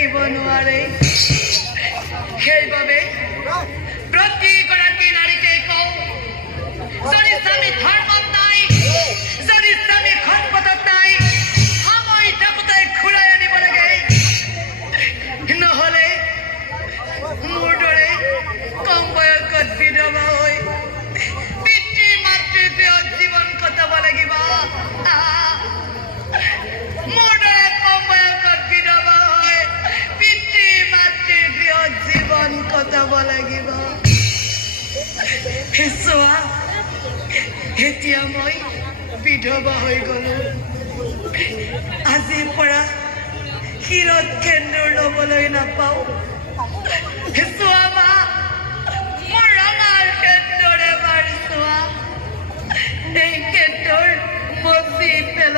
থাকিব নোৱাৰে সেইবাবে প্ৰতিগৰাকী নাৰীকে কওঁ যদি স্বামী ধৰ্মত নাই, যদি স্বামী সম্পদত নাই সময় থাকোঁতে ঘূৰাই আনিব লাগে নহ'লে মোৰ দৰে কম বয়সত বিধৱা জীৱন লাগিব। চোৱা, এতিয়া মই বিধৱা হৈ গলো। আজিৰ পৰা ক্ষীৰত কেন্দ্ৰ ল'বলৈ নাপাওঁ। চোৱা মা, মোৰ ৰঙাৰ কেন্দ্ৰৰে মাৰ চোৱা। এই কেন্দ্ৰৰ মচি পেলাব